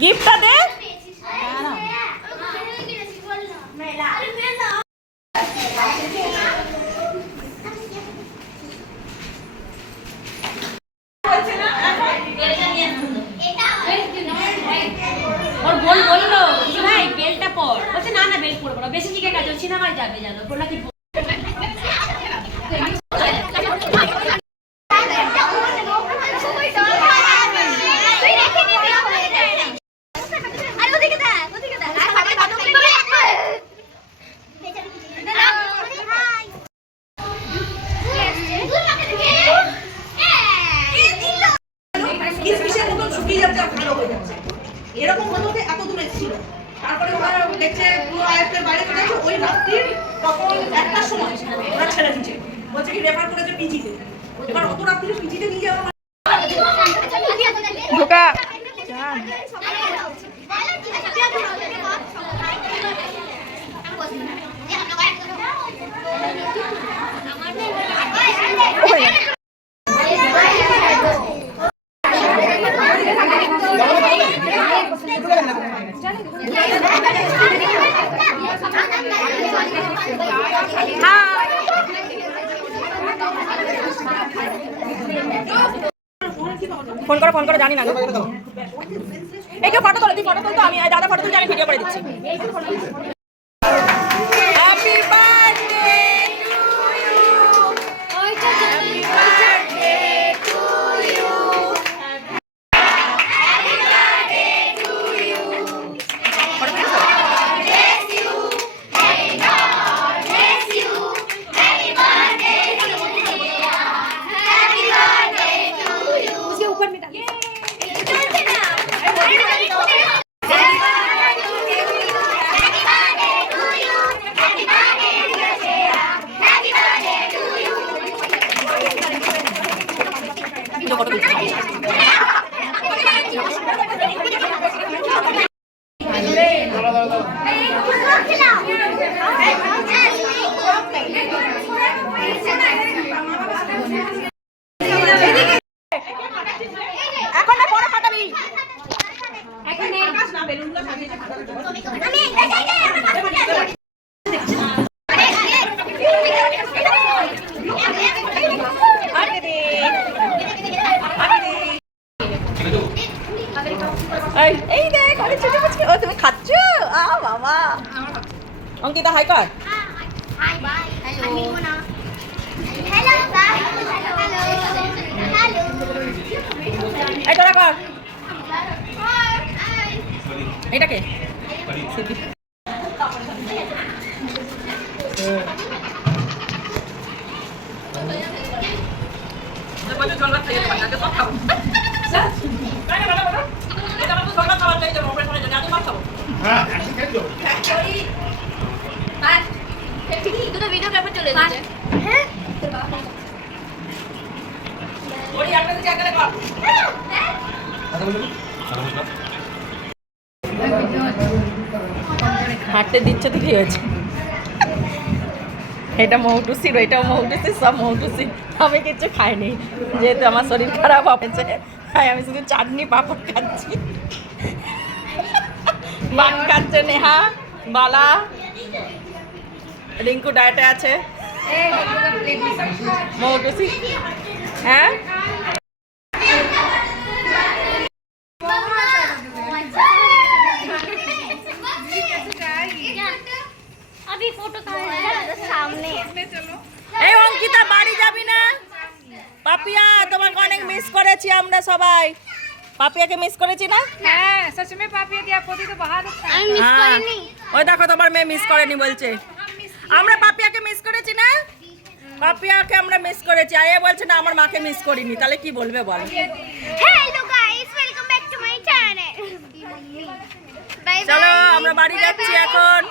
गिफ्टটা দে। और बोल बोलो कि भाई बेलটা পর বলছে না না বেল পরবো না বেশি জিকে কাজ সিনেমায় যাবে জানো বলা কি এরকম হতে এত দূরে ছিল তারপরে ওরা দেখছে পুরো আয়ত্তের বাইরে চলে গেছে ওই রাত্রির তখন একটার সময় ওরা ছেড়ে দিচ্ছে বলছে কি রেফার করেছে পিজিতে এবার অত রাত্রিরে পিজিতে নিয়ে যাওয়া ঢোকা ফোন করো জানি না এই যে ফটো তোলো তুই ফটো তুলতো আমি দাদা ফটো তুলতে আমি ভিডিও করে দিচ্ছি হ্যাপি বার্থডে এই দেখ অনেক ছোট পুচকি ও তুমি খাচ্ছ বাবা অঙ্কিতা হাই কর high bye hello hello hello এই তোরা কর এটাকে দুটো ভিডিও ক্যাপে চলে গেছে হ্যাঁ ওই একটা দিকে একটা কর হাঁটতে দিচ্ছে তো কি হয়েছে এটা মৌটুসির ওইটাও মৌটুসি সব মৌটুসি আমি কিছু খাইনি যেহেতু আমার শরীর খারাপ হয়েছে তাই আমি শুধু চাটনি পাপড় খাচ্ছি ভাত খাচ্ছে নেহা বালা রিঙ্কু ডায়েটে আছে মৌটুসি হ্যাঁ अभी फोटो सामने এই অঙ্কিতা বাড়ি যাবি না পাপিয়া তোমাকে অনেক মিস করেছি আমরা সবাই পাপিয়াকে মিস করেছি না হ্যাঁ सच में पापिया दिया पोती तो बाहर আমি মিস করিনি ওই দেখো তোমার মেয়ে মিস করেনি বলছে আমরা পাপিয়াকে মিস করেছি না পাপিয়াকে আমরা মিস করেছি আর এ বলছে না আমার মাকে মিস করিনি তাহলে কি বলবে বল hello guys welcome back to my channel bye চলো আমরা বাড়ি যাচ্ছি এখন